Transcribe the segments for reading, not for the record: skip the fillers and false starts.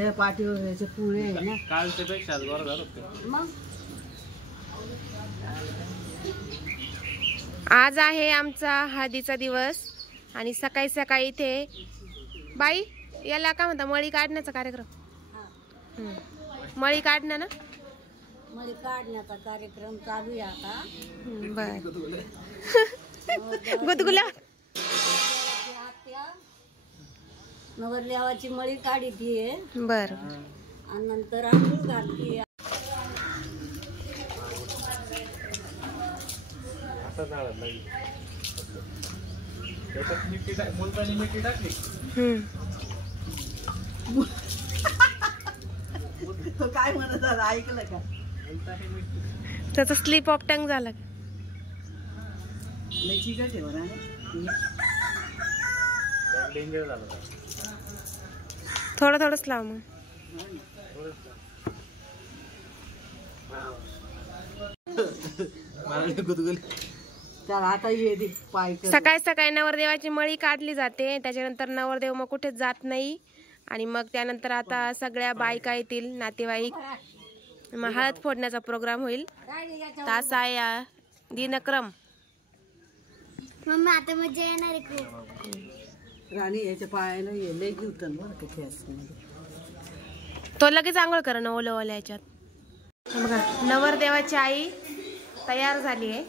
हे पाठीवर पुळे आहे ना, कालच्या पेक्षा आज बरं झालं होतं. मग आज आहे आमचा हळदीचा दिवस आणि सकाळी सकाळी इथे बाई याला काय म्हणता मळी काढण्याचा कार्यक्रम. मळी काढणं ना, मळी काढण्याचा कार्यक्रम चालू आहे आता. बर गुदगुला आत्या नवरदेवाची मळी काढीतीये. बर आणि नंतर आंघोळ घालतीये. तो काय म्हणत होता ऐकलं का? त्याचा स्लिप ऑफ टंग झाला. थोडं थोडंच लाव मग. सकाळी सकाळी नवरदेवाची मळी काढली जाते. त्याच्यानंतर नवरदेव मग कुठेच जात नाही आणि मग त्यानंतर आता सगळ्या बायका येतील, नातेवाईक, मग हळद फोडण्याचा प्रोग्राम होईल. तास आहे दिनक्रम. मम्मी आता मजा येणार आहे खूप. राणी याच्या पायाला लय घेऊन बरं का केस. तो लगेच आंघोळ करा ना ओलं ओल्या याच्यात. बघा नवरदेवाची आई तयार झाली आहे.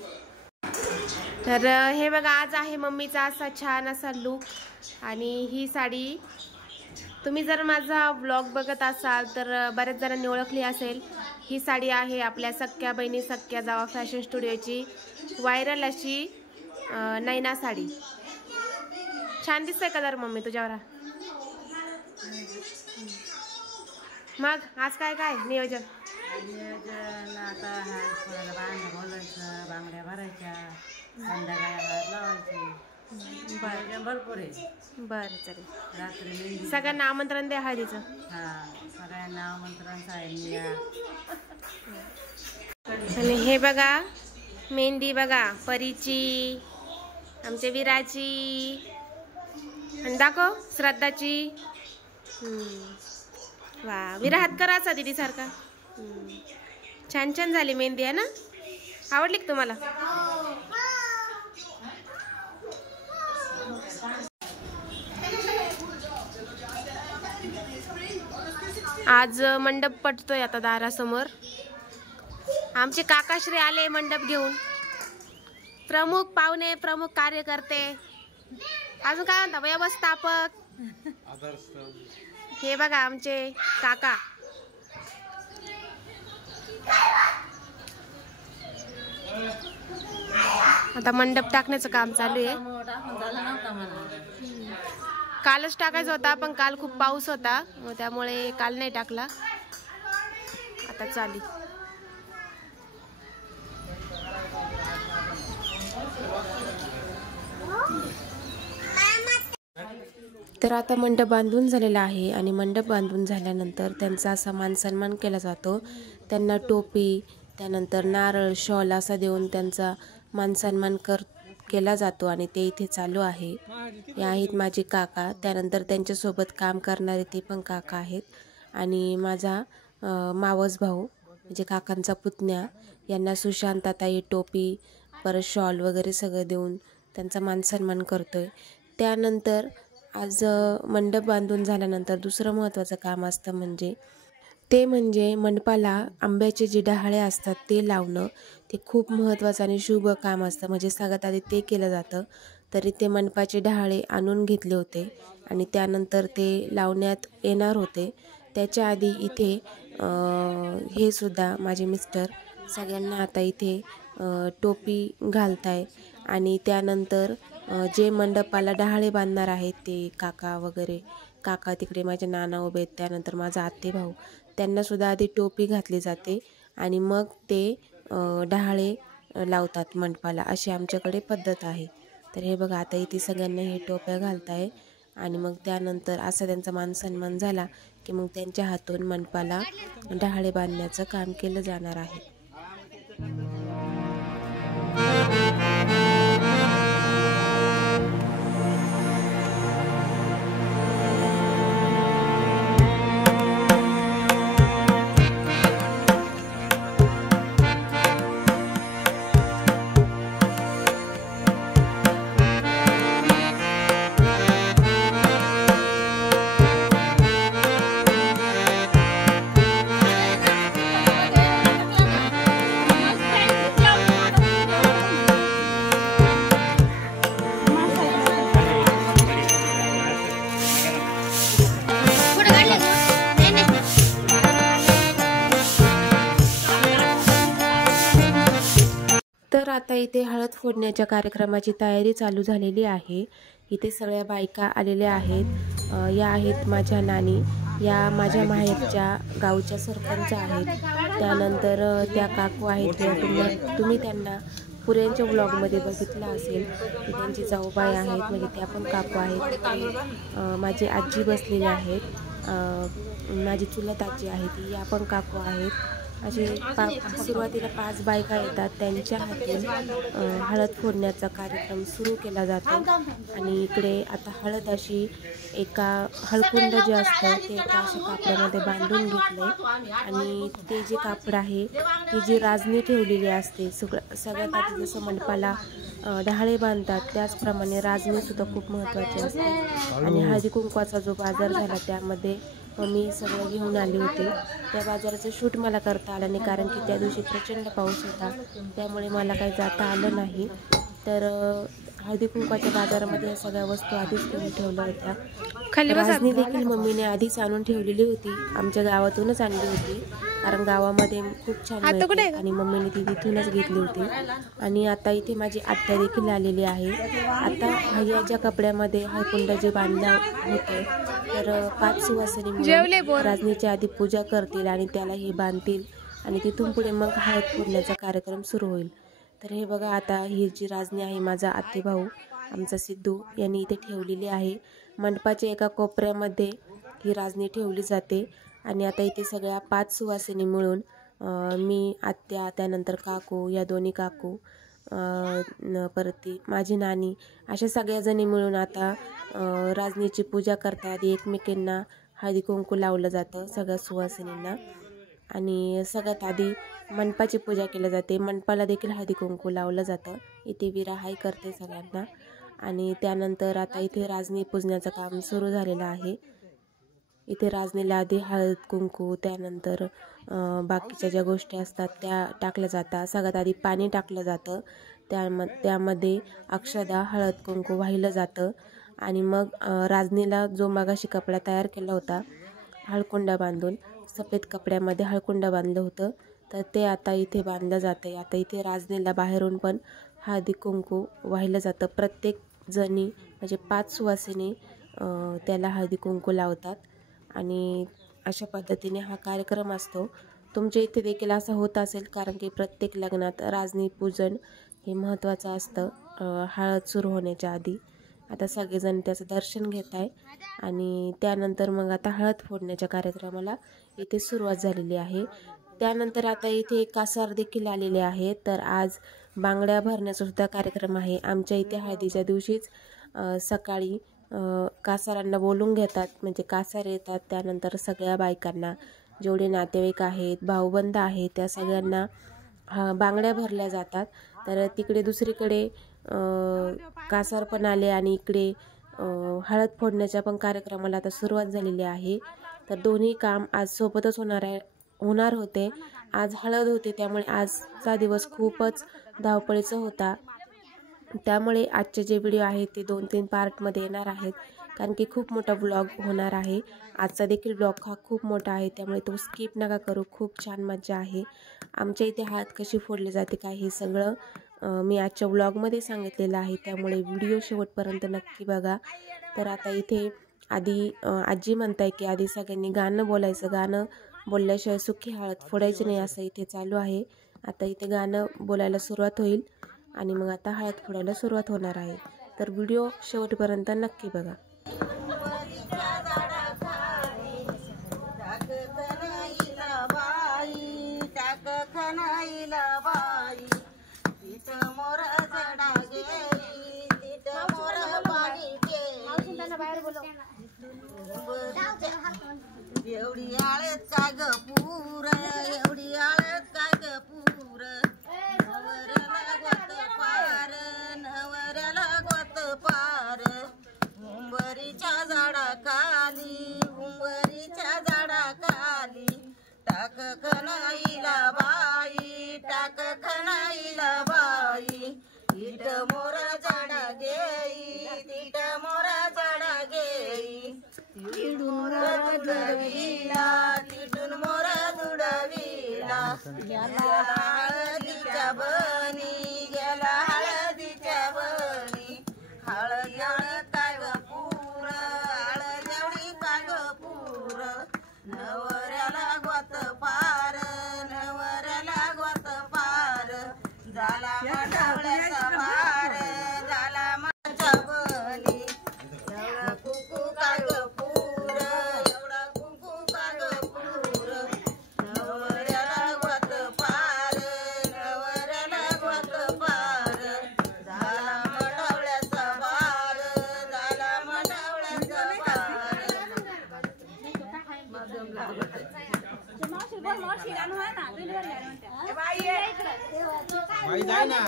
तर हे बघा आज आहे मम्मीचा असा छान असा लुक. आणि ही साडी तुम्ही जर माझा ब्लॉग बघत असाल तर बऱ्याच जणांनी ओळखली असेल. ही साडी आहे आपल्या सख्या बहिणी सख्या जावा फॅशन स्टुडिओची व्हायरल अशी नैना साडी. छान दिसतंय का जर मम्मी तुझ्यावर? मग आज काय काय नियोजन? आता बांगड्या भरायच्या, संध्याकाळी लावायची, भरपूर आहे. बरं चालेल. रात्री सगळ्यांना आमंत्रण द्या हळदीचं. हा सगळ्यांना आमंत्रण सांगितलं. आणि हे बघा मेहंदी बघा परीची, आमच्या विराची, आणि दाखव श्रद्धाची. वा विरा हात करायचा दीदी सारखा. छान छान झाली मेहंदी आहे ना. आवडली का तुम्हाला? आज मंडप पटतोय आता दारासमोर. आमचे काकाश्री आले मंडप घेऊन. प्रमुख पाहुणे, प्रमुख कार्यकर्ते, अजून काय म्हणता व्यवस्थापक. हे बघा आमचे काका. आता मंडप टाकण्याचं काम चालू आहे. कालच टाकायचा होता पण काल खूप पाऊस होता त्यामुळे काल नाही टाकला. आता चालू. तर आता मंडप बांधून झालेला आहे आणि मंडप बांधून झाल्यानंतर त्यांचा असा मान सन्मान केला जातो. त्यांना टोपी, त्यानंतर नारळ, शॉल असा देऊन त्यांचा मान सन्मान केला जातो आणि ते इथे चालू आहे. हे आहेत माझे काका. त्यानंतर त्यांच्यासोबत काम करणारे ते पण काका आहेत. आणि माझा मावस भाऊ म्हणजे काकांचा पुतण्या, यांना सुशांताताई टोपी परत शॉल वगैरे सगळं देऊन त्यांचा मान सन्मान करतोय. त्यानंतर आज मंडप बांधून झाल्यानंतर दुसरं महत्त्वाचं काम असतं म्हणजे मंडपाला आंब्याचे जे डहाळे असतात ते लावणं. ते खूप महत्त्वाचं आणि शुभ काम असतं. म्हणजे सगळ्यात आधी ते केलं जातं. तरी ते मंडपाचे डहाळे आणून घेतले होते आणि त्यानंतर ते लावण्यात येणार होते. त्याच्या आधी इथे हे सुद्धा माझे मिस्टर सगळ्यांना आता इथे टोपी घालताय. आणि त्यानंतर जे मंडपाला डहाळे बांधणार आहेत ते काका वगैरे, काका तिकडे माझे नाना उभे आहेत, त्यानंतर माझा आत्ते भाऊ, त्यांनासुद्धा आधी टोपी घातली जाते आणि मग ते डहाळे लावतात मंडपाला. अशी आमच्याकडे पद्धत आहे. तर हे बघा आता इथे सगळ्यांना हे टोप्या घालताय आणि मग त्यानंतर असा त्यांचा मान सन्मान झाला की मग त्यांच्या हातून मंडपाला डहाळे बांधण्याचं काम केलं जाणार आहे. तर आता इथे हळद फोडण्याच्या कार्यक्रमाची तयारी चालू झालेली आहे। इथे सगळ्या बायका आलेल्या आहेत। या आहेत माझ्या नानी, या माझ्या माहेरच्या गावच्या सरपंच आहेत। त्यानंतर त्या काकू आहेत, तुम्ही त्यांना पुऱ्यांच्या ब्लॉगमध्ये बघितलं असेल की त्यांची जाऊबाई आहेत, म्हणजे त्या पण काकू आहेत। माझी आजी बसलेली आहेत, माझी चुलत आजी आहे ती, या पण काकू आहेत। असे सुरुवातीला 5 बायका येतात, त्यांच्या हातून हळद फोडण्याचा कार्यक्रम सुरू केला जातो। आणि इकडे आता हळद अशी एका हळकुंड जे असतं ते एका अशा कापडामध्ये बांधून घेतलंय आणि ते जे कापड आहे ती जी राजनी ठेवलेली असते, सगळ्यात आधी जसं मंडपाला डहाळे बांधतात त्याचप्रमाणे राजनी सुद्धा खूप महत्त्वाची असते। आणि हळदी कुंकवाचा जो बाजार झाला त्यामध्ये मी सगळं घेऊन आले होते। त्या बाजाराचं शूट मला करता आलं नाही, कारण की त्या दिवशी प्रचंड पाऊस होता, त्यामुळे मला काही जाता आलं नाही। तर हळदी कुंकवाच्या बाजारामध्ये या सगळ्या वस्तू आधीच घेऊन ठेवल्या होत्या। राजनी देखील मम्मीने आधीच आणून ठेवलेली होती, आमच्या गावातूनच आणली होती, कारण गावामध्ये खूप छान मिळते आणि मम्मीने ती तिथूनच घेतली होती। आणि आता इथे माझी आत्या देखील आलेली आहे। आता ह्या कपड्यामध्ये हळकुंड जे बांधलं होतं तर 5 सुवासिनी राजनीच्या आधी पूजा करतील आणि त्याला हे बांधतील आणि तिथून पुढे मग हळद फोडण्याचा कार्यक्रम सुरू होईल। तर हे बघा, आता ही जी राजनी आहे माझा आत्तेभाऊ आमचा सिद्धू यांनी इथे ठेवलेली आहे। मंडपाच्या एका कोपऱ्यामध्ये ही राजनी ठेवली जाते आणि आता इथे सगळ्या 5 सुवासिनी मिळून मी, आत्या, त्यानंतर काकू, या दोन्ही काकू, परत माझी नानी, अशा सगळ्याजणी मिळून आता राजनीची पूजा करतात। एकमेकींना हळदी कुंकू लावलं जातं सगळ्या सुवासिनींना आणि सगळ्यात आधी मंडपाची पूजा केली जाते, मंडपाला देखील हळदी कुंकू लावलं जातं। इथे विरा हाय करते सगळ्यांना आणि त्यानंतर आता इथे राजनी पूजण्याचं काम सुरू झालेलं आहे। इथे राजनीला आधी हळद कुंकू, त्यानंतर बाकीच्या ज्या गोष्टी असतात त्या टाकल्या जातात। सगळ्यात आधी पाणी टाकलं जातं, त्यामध्ये अक्षदा, हळद कुंकू वाहिलं जातं आणि मग राजनीला जो मगाशी कपडा तयार केला होता हळकुंडा बांधून, सफेद कपड्यामध्ये हळकुंडा बांधलं होतं, तर ते आता इथे बांधलं जातं। आता इथे राजनीला बाहेरून पण हळदी कुंकू वाहिलं जातं। प्रत्येक जणी म्हणजे 5 सुवासिनी त्याला हळदी कुंकू लावतात आणि अशा पद्धतीने हा कार्यक्रम असतो। तुमच्या इथे देखील असं होत असेल, कारण की प्रत्येक लग्नात राजनी पूजन हे महत्त्वाचं असतं हळद सुरू होण्याच्या आधी। आता सगळेजण त्याचं दर्शन घेत आहे आणि त्यानंतर मग आता हळद फोडण्याच्या कार्यक्रमाला इथे सुरुवात झालेली आहे। त्यानंतर आता इथे कासार देखील आलेले आहेत, तर आज बांगड्या भरण्याचा सुद्धा कार्यक्रम आहे। आमच्या इथे हळदीच्या दिवशीच सकाळी कासारांना बोलून घेतात, म्हणजे कासार येतात, त्यानंतर सगळ्या बायकांना, जेवढे नातेवाईक आहेत, भाऊबंद आहेत, त्या सगळ्यांना बांगड्या भरल्या जातात। तर तिकडे दुसरीकडे कासार पण आले आणि इकडे हळद फोडण्याच्या पण कार्यक्रमाला आता सुरुवात झालेली आहे। तर दोन्ही काम आज सोबतच होणार होते। आज हळद होते, त्यामुळे आजचा दिवस खूपच धावपळीचा होता, त्यामुळे आजचे जे व्हिडिओ आहेत ते 2-3 पार्टमध्ये येणार आहेत, कारण की खूप मोठा ब्लॉग होणार आहे। आजचा देखील ब्लॉग हा खूप मोठा आहे, त्यामुळे तो स्किप नका करू, खूप छान मजा आहे। आमच्या इथे हळद कशी फोडली जाते काय हे सगळं मी आजच्या ब्लॉगमध्ये सांगितलेलं आहे, त्यामुळे व्हिडिओ शेवटपर्यंत नक्की बघा। तर आता इथे आधी आजी म्हणताय की आधी सगळ्यांनी गाणं बोलायचं, गाणं बोलल्याशिवाय सुखी हळद फोडायची नाही, असं इथे चालू आहे। आता इथे गाणं बोलायला सुरुवात होईल आणि मग आता हळद फोडायला सुरुवात होणार आहे, तर व्हिडिओ शेवटपर्यंत नक्की बघा। एवढी आळत काय ग पूर, एवढी आळत काय ग पूर, नवऱ्याला गोत पार, नवऱ्याला गोत पार, उंबरीच्या झाडाखाली, उंबरीच्या झाडाखाली, टाक खणाईला बाई, टाक खणाईला बाई, इट मोरा झाडा घेई, तिट मोरा झाडा घेई, तिटून मोरा दुडवीला, तिटून मोरा दुडवीला, हळदीच्या बनी, झाला मंडवळ्याचा भार झाला माझ्या बनी एवढा कुकू काग पूर एवढा कुकू काग पूर नवऱ्याला गोत पार नवऱ्याला गोत पार झाला मंडवळ्याचा भार झाला मंडवळ्याचा बाई जाय ना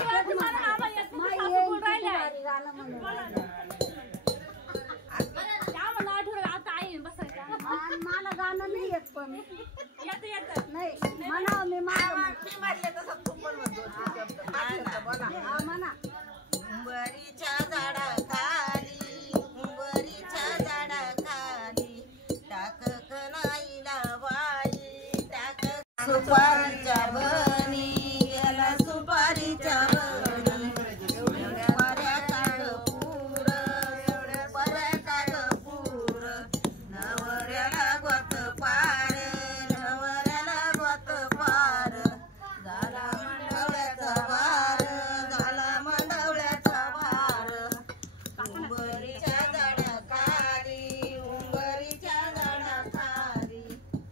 मला गाणं नाही येत पण नाही म्हणा मी म्हटले तसं तू पण म्हणा उंबरीच्या झाडाखाली उंबरीच्या झाडाखाली टाक कणाईला बाई टाक सुपारीच्या बनी गेला सुपारीच्या बनी एवढ्या बऱ्या काग पूर एवढ्या बऱ्या काग पूर नवऱ्याला गोत पार नवऱ्याला गोत पार झाला मंडवळ्याचा भार झाला मंडवळ्याचा भार उंबरीच्या झाडाखाली उंबरीच्या झाडाखाली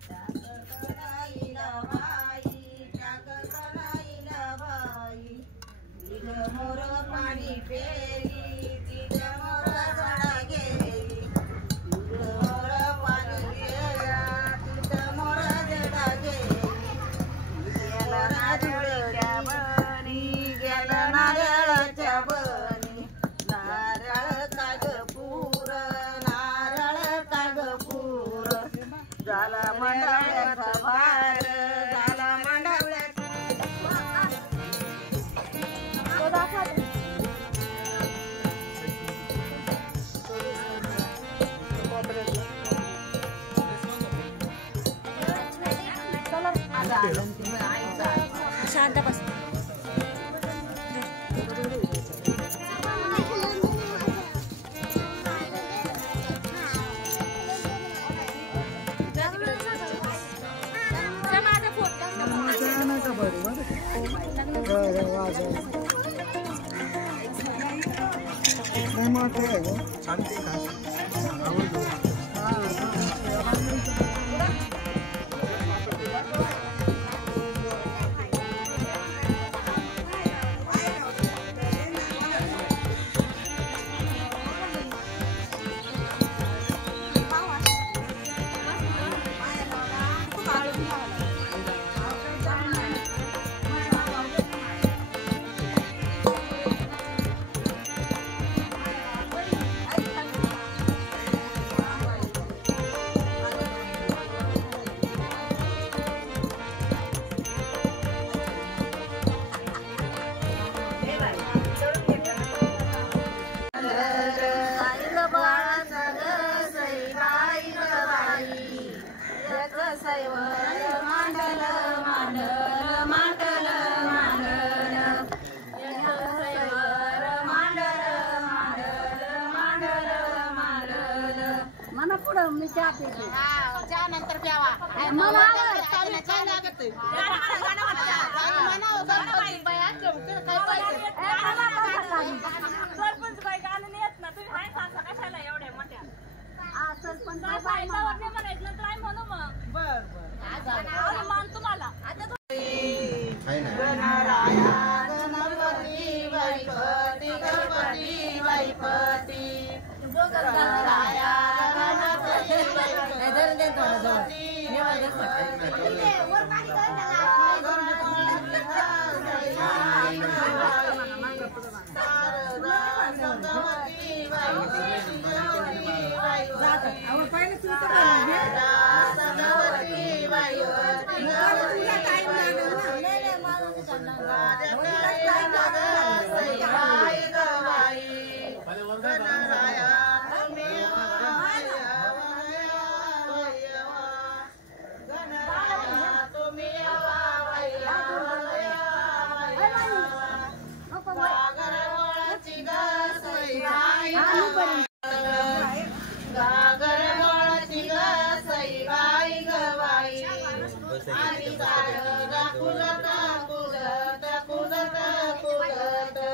टाक कणाईला बाई टाक कणाईला बाई तिथं मोर पाणी पेरी तिथं मोर झाडा गेली तिथं मोर पाणी गेला तिथं मोर झाडा गेली गेला नारळाच्या बनी गेला नारळाच्या बनी नारळ काग पूर नारळ काग पूर झाला मंडवळ्याचा भार झाला मंडवळ्याचा शांत बस मला पुढं मी चहा पिते चहा नंतर प्यावा मला सरपंच बाई गाणं येत ना तुम्ही काय सांगा कशाला एवढ्या मोठ्या सरपंच म्हणायचं नंतर आई म्हणू मग आम्ही मान तुम्हाला गणपती बाईपती गणपती बाईपती गणराया गणपती पहिले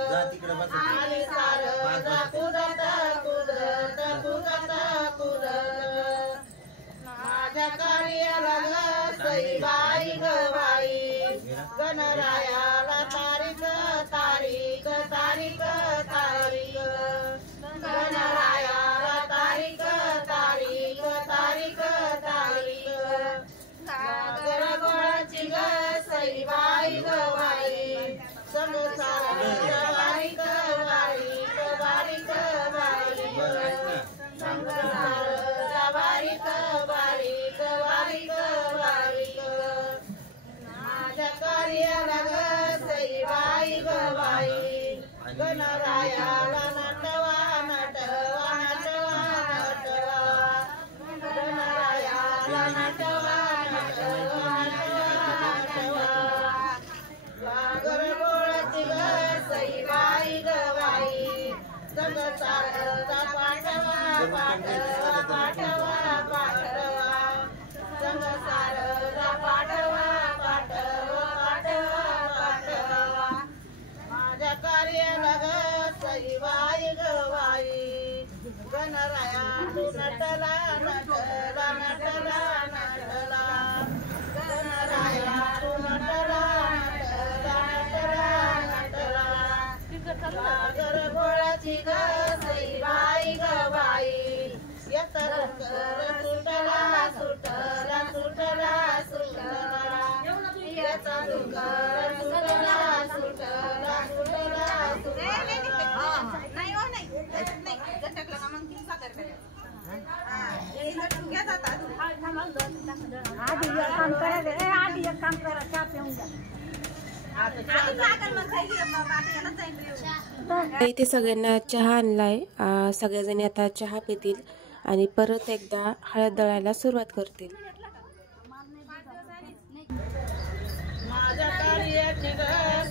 आणि सारदा कुदत कुदत कुदत कुदत माझ्या कार्याला सईबाई गवाई गणरायाला तारीख तारीख तारीख तारीख गणरायाला तारीख तारीख तारीख तारीख गागर गोळाची ग सईबाई गवाई संसार बारीक बारीक बारीक बारीक संसार बारीक बारीक बारीक बारीक माझ्या कार्याला ग सईबाई गवाई गणरायाला नटवा नटवा नटवा नटवा गणरायाला नटवा नटवा नटवा गागर गोळाची ग सईबाई गवाई संसारचा पाठवा पाठवा पाठवा पाठवा संसारचा पाठवा पाठवा पाठवा पाठवा माझ्या कार्याला ग सईबाई गवाई गणराया तू नटला नटला नटला नटला गणराया तू नटला नटला नटला नटला गागर गोळाची ग सईबाई गवाई येत डोंगर सुटला सुटला सुटला सुटला येत डोंगर सुटला सुटला सुटला सुटला नाही हो नाही गटकलं का मग किती साखर आधी एक काम करा चहा पिऊन घ्या इथे सगळ्यांना चहा आणलाय. सगळ्याजणी आता चहा पितील आणि परत एकदा हळद दळायला सुरुवात करतील. माझ्या कार्याची ग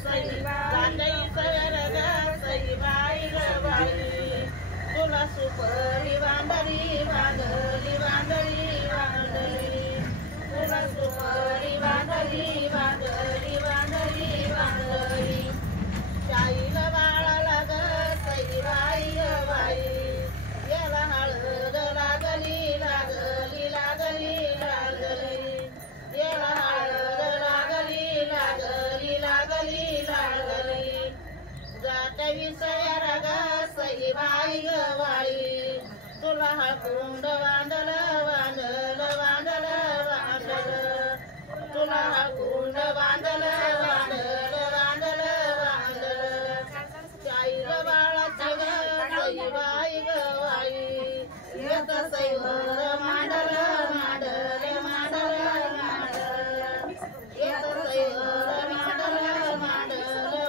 सईबाई सईबाई गवाई तुला सुपारी बांधली बांधली बांधली बांधली तुला सुपारी बांधली बांधली बांधली बांधली शाईला बाळाला ग सईबाई गवाई याला हळद लागली लागली लागली लागली याला हळद लागली लागली लागली लागली जात विषयाला ग सईबाई गवाई तुला हळकुंड बांधल बांधल बांधल बांधल तुला हळकुंड बांधल बांधल बांधल बांधल चाईर बाळाची ग सईबाई गवाई येत सैवर मांडल मांडल मांडल मांडल येत सैवर मांडल मांडल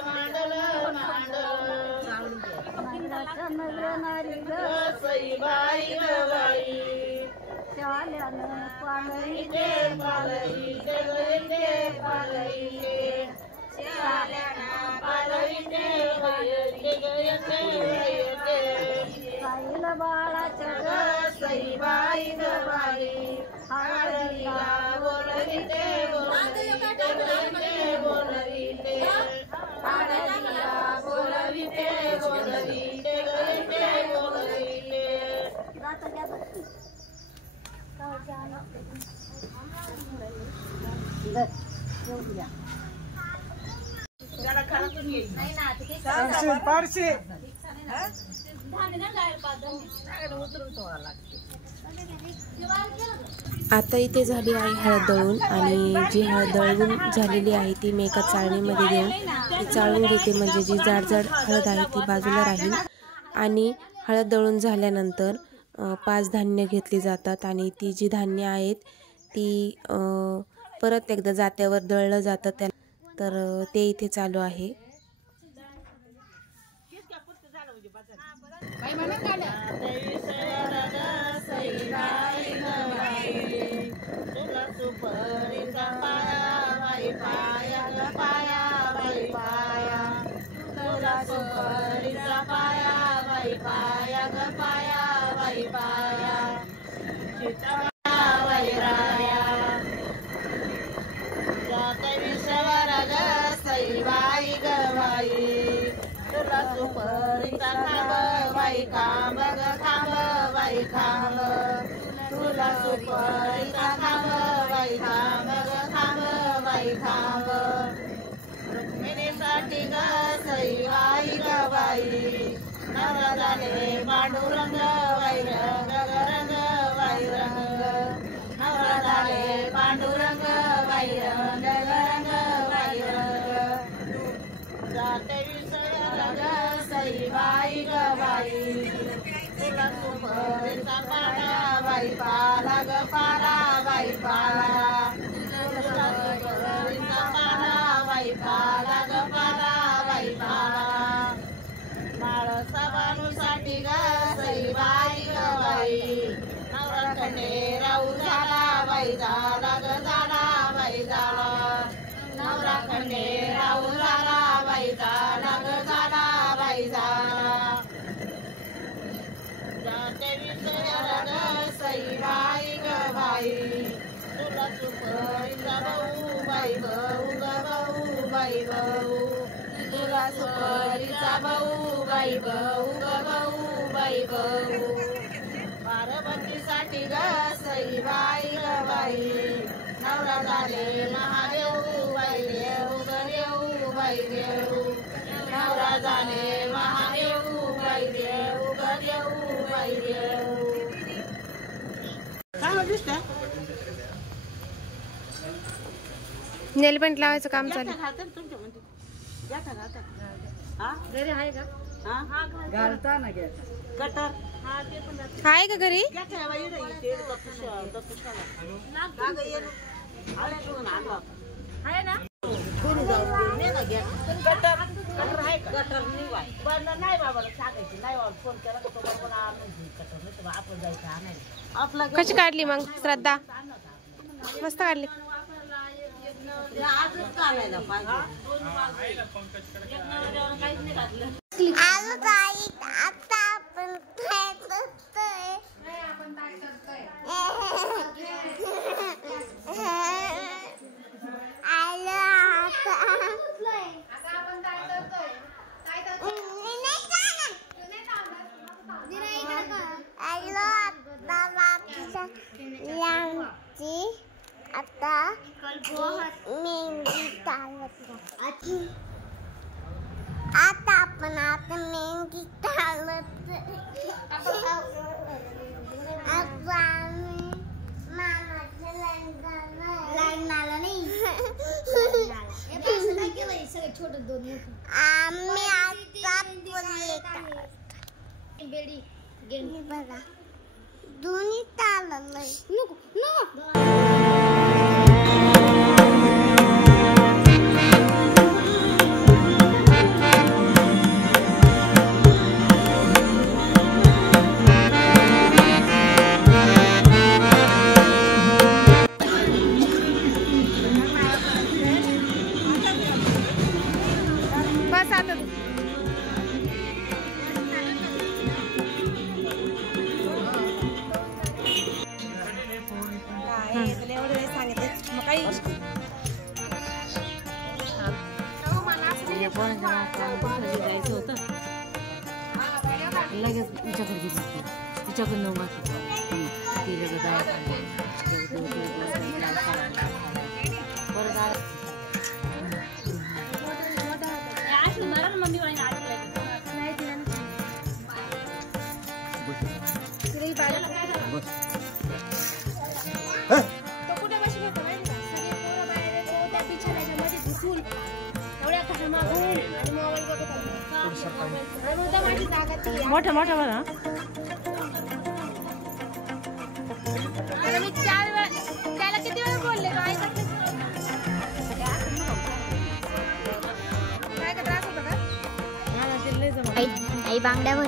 मांडल मांडल सईबाई गवाई पालईते पालईते गईते पालईते पालईते गईते गईते गईते बाळाच्या सईबाई गवाई हळदीला बोलविते बोलविते गईते बोलविते हळदीला बोलविते बोलविते गईते बोलविते आता इथे झाली आहे हळद दळून आणि जी हळद दळून झालेली आहे ती मी एका चाळणीमध्ये घेऊन ती चाळून घेते, म्हणजे जी जाड जाड हळद आहे ती बाजूला राहील. आणि हळद दळून झाल्यानंतर 5 धान्य घेतली जातात आणि ती जी धान्य आहेत ती परत एकदा जात्यावर दळलं जातं त्या, तर ते इथे चालू आहे. सईबाई गवाई तुला सुपारीचा खांब बाई खांब ग खांब बाई खांब तुला सुपारीचा खांब बाई खांब ग खांब बाई खांब रुक्मिणीसाठी ग सईबाई ग बाई नवरा झाले पांडुरंग बाई रंग रंग बाई रंग नवरा झाले पांडुरंग बाई रंग रंग बाई रंग जाते विसरला ग सईबाई ग बाई तुला सुपारीचा पाला बाई पाला ग पाला बाई पाला तुला सुपारीचा पाला बाई पाला ग पाला बाई पाला माळसाबानुसाठी ग सईबाई ग बाई नवरा खंडे राहू झाला बाई झाला ग झाला बाई झाला नवरा खंडे राहू झाला बाई झाला ग झाला बाई झाला जाते विसरला ग सईबाई ग बाई तुला सुपारीचा भाऊ बाई भाऊ ग भाऊ बाई भाऊ तुला सुपारीचा भाऊ बाई भाऊ ग भाऊ बाई भाऊ पार्वतीसाठी ग सईबाई ग बाई नवरा झाले महादेव बाई देऊ ग देऊ बाई देऊ नवरा झाले महादेव बाई देऊ ग देऊ बाई देऊ काय दिसत नेलपेंट लावायचं काम चालू घरी आहे का? घालता ना गटर आहे का घरी? कशी काढली मग श्रद्धा? मस्त काढली. आता आपण काय करतोय? आता मेहंदी चालत आता आपण आता मेहंदी चालत लग्नाला नाही आम्ही आता बोलले बघा दोन्ही चाललंय जायचं होतं लगेच तिच्याकडे गेली तिच्याकडनं मोठा मोठा बघा मी 4 वेळा त्याला किती वेळा बोलले काय का त्रास होता का आई बांगड्यावर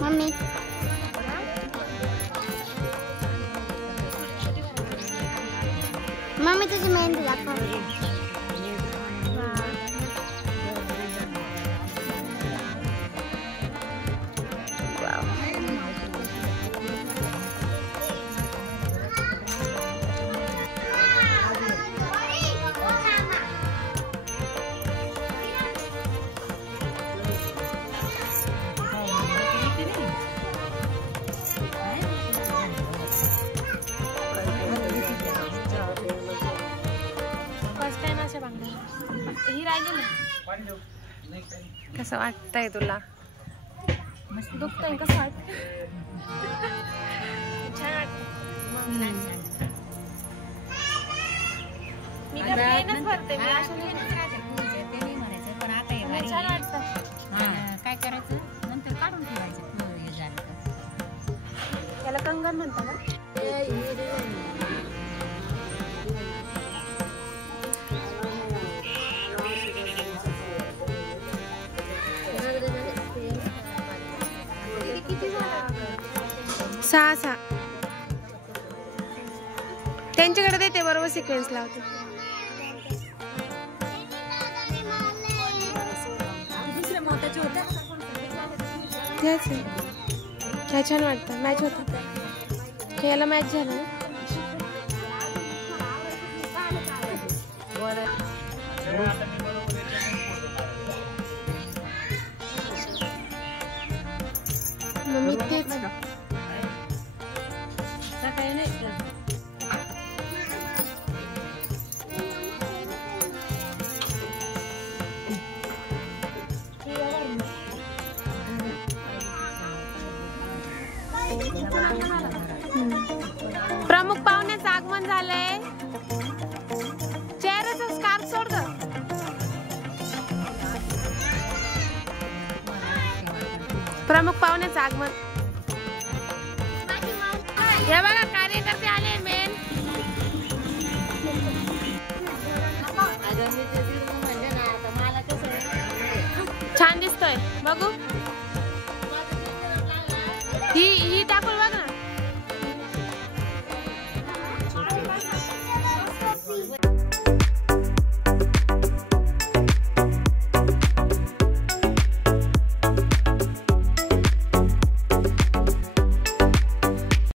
मम्मी मम्मी तुझी मेहंदी दाखव ही राहिली ना. कसं वाटतंय तुला? दुखतंय कसं वाटतंय? छान वाटतं. मी तर प्लेनच भरते. मी अशा छान वाटतं. काय करायचं नंतर काढून ठेवायचं हे झालं तर. त्याला कंगन म्हणता ना. सहा त्यांच्याकडे देते बरोबर सिक्वेन्स लावते. काय छान वाटतं. मॅच होतं. याला मॅच झालं ना. मम्मी तेच सकाळी नाही प्रमुख पाहुण्याचं आगमन झालंय. चेहऱ्याचा स्कार्फ सोड ग. प्रमुख पाहुण्याचं आगमन. हे बघा कार्यकर्ते आले.